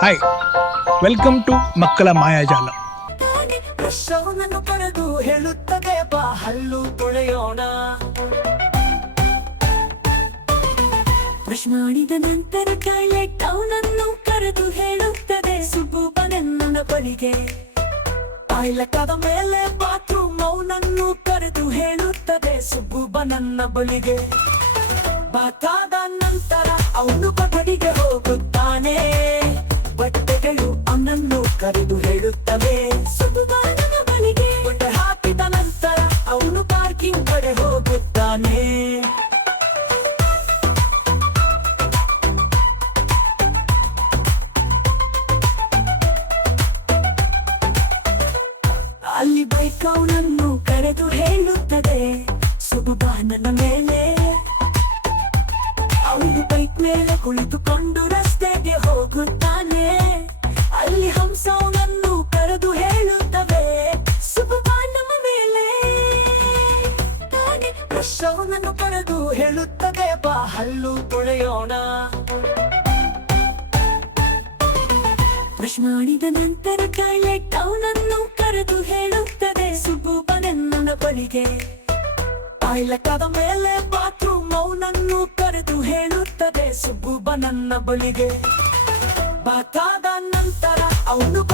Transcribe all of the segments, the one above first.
Hi welcome to ಮಕ್ಕಳ ಮಾಯಾಜಾಲ ಪ್ರಶ್ನವನ್ನು ಕರೆದು ಹೇಳುತ್ತದೆ ಬಾ ಹಲ್ಲು ತೊಳೆಯೋಣ ಬ್ರಷ್ ಮಾಡಿದ ನಂತರ ಟಾಯ್ಲೆಟ್ ಅವನನ್ನು ಕರೆದು ಹೇಳುತ್ತದೆ. ಸುಬ್ಬುಬನನ್ನ ಬಳಿಗೆ ಟಾಯ್ಲೆಟ್ ಆದ ಮೇಲೆ ಬಾತ್ರೂಮ್ ಅವನನ್ನು ಕರೆದು ಹೇಳುತ್ತದೆ. ಸುಬ್ಬುಬನನ್ನ ಬಳಿಗೆ ಬಾತಾದ ನಂತರ ಅವನು ಕೊಠಡಿಗೆ ಹೋಗುತ್ತಾನೆ. ಬಟ್ಟೆಗಳು ಅವನನ್ನು ಕರೆದು ಹೇಳುತ್ತವೆ. ಬಳಿಗೆ ಬಟ್ಟೆ ಹಾಕಿದ ನಂತರ ಅವನು ಪಾರ್ಕಿಂಗ್ ಕಡೆ ಹೋಗುತ್ತಾನೆ. ಅಲ್ಲಿ ಬೈಕ್ ಅವನನ್ನು ಕರೆದು ಹೇಳುತ್ತದೆ. ಸುಬುಬಾನನ ಮೇಲೆ ಬ್ರಷ್ ಮಾಡಿದ ನಂತರ ಟಾಯ್ಲೆಟ್ ಅವನನ್ನು ಕರೆದು ಹೇಳುತ್ತದೆ ಸುಬ್ಬುಬನನ್ನ ಬಳಿಗೆ. ಟಾಯ್ಲೆಟ್ ಆದ ಮೇಲೆ ಬಾತ್ರೂಮ್ ಅವನನ್ನು ಕರೆದು ಹೇಳುತ್ತದೆ ಸುಬ್ಬುಬನನ್ನ ಬಳಿಗೆ. ಬಾತಾದ ನಂತರ ಅವನು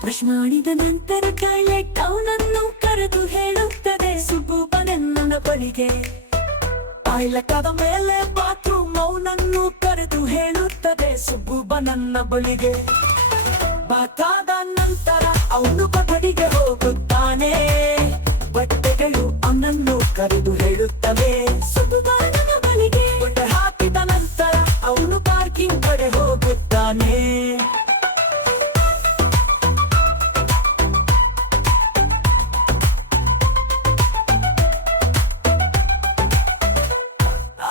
ಬ್ರಷ್ ಮಾಡಿದ ನಂತರ ಟಾಯ್ಲೆಟ್ ಅವನನ್ನು ಕರೆದು ಹೇಳುತ್ತದೆ. ಸುಬ್ಬುಬನನ್ನ ಬಳಿಗೆ. ಟಾಯ್ಲೆಟ್ ಆದ ಮೇಲೆ ಬಾತ್ರೂಮ್ ಅವನನ್ನು ಕರೆದು ಹೇಳುತ್ತದೆ. ಸುಬ್ಬುಬನನ್ನ ಬಳಿಗೆ. ಬಾತಾದ ನಂತರ ಅವನು ಕೊಠಡಿಗೆ ಹೋಗುತ್ತಾನೆ. ಬಟ್ಟೆಗಳು ಅವನನ್ನು ಕರೆದು ಹೇಳುತ್ತವೆ. ಸುಬ್ಬುಬನನ್ನ ಬಳಿಗೆ. ಹಾಕಿದ ನಂತರ ಅವನು ಕಡೆ ಹೋಗುತ್ತಾನೆ.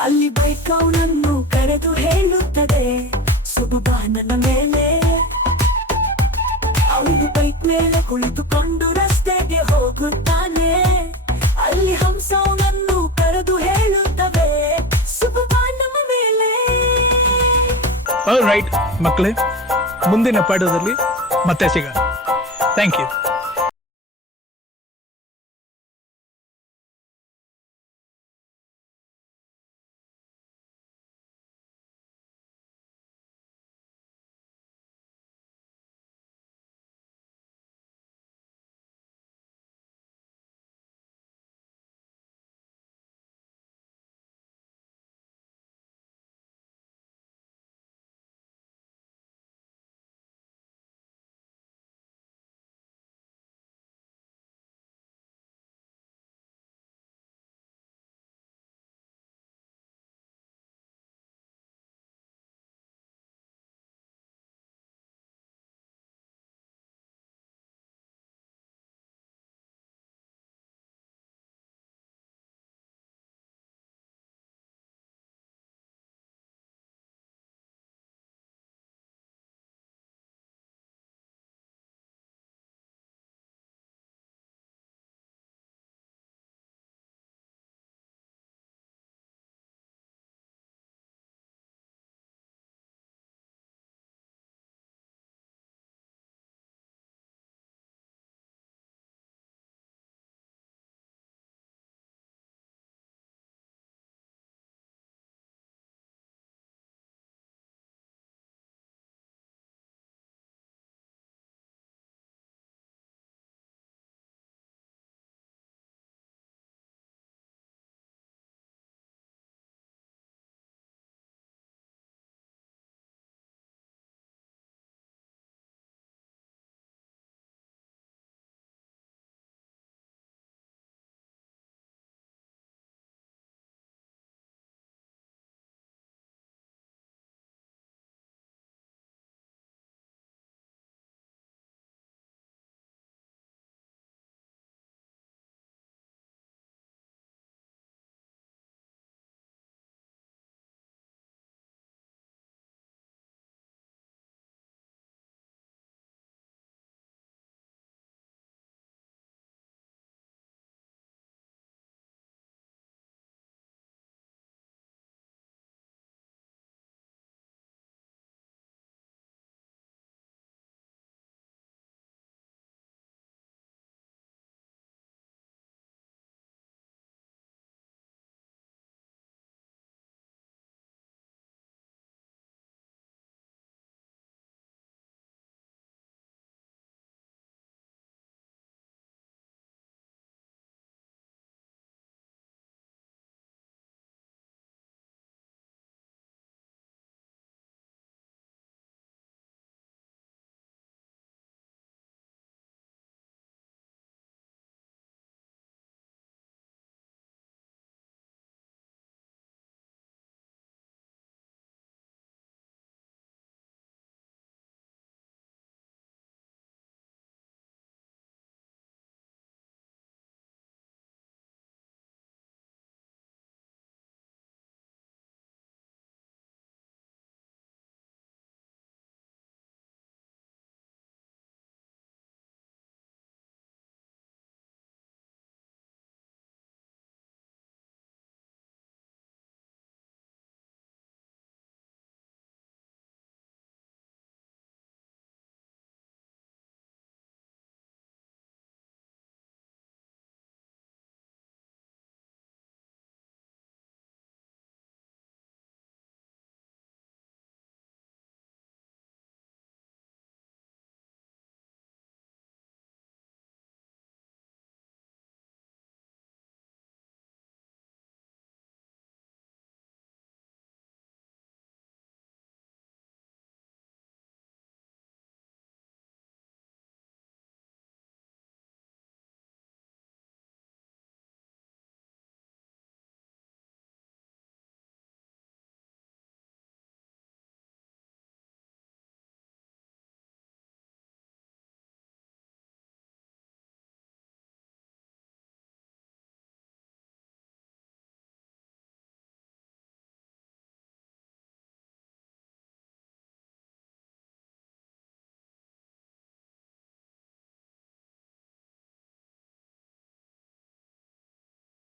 ಅಲ್ಲಿ ಬೈಕ್ ಅವನನ್ನು ಕರೆದು ಹೇಳುತ್ತದೆ, ಸುಬುಬಾನನ ಮೇಲೆ. ಅವನು ಬೈಕ್ ಮೇಲೆ ಕುಳಿತುಕೊಂಡು ರಸ್ತೆಗೆ ಹೋಗುತ್ತಾನೆ. ಅಲ್ಲಿ ಹಂಸ ರೈಟ್ ಮಕ್ಕಳೇ ಮುಂದಿನ ಪಾಠದಲ್ಲಿ ಮತ್ತೆ ಸಿಗೋಣ. Thank you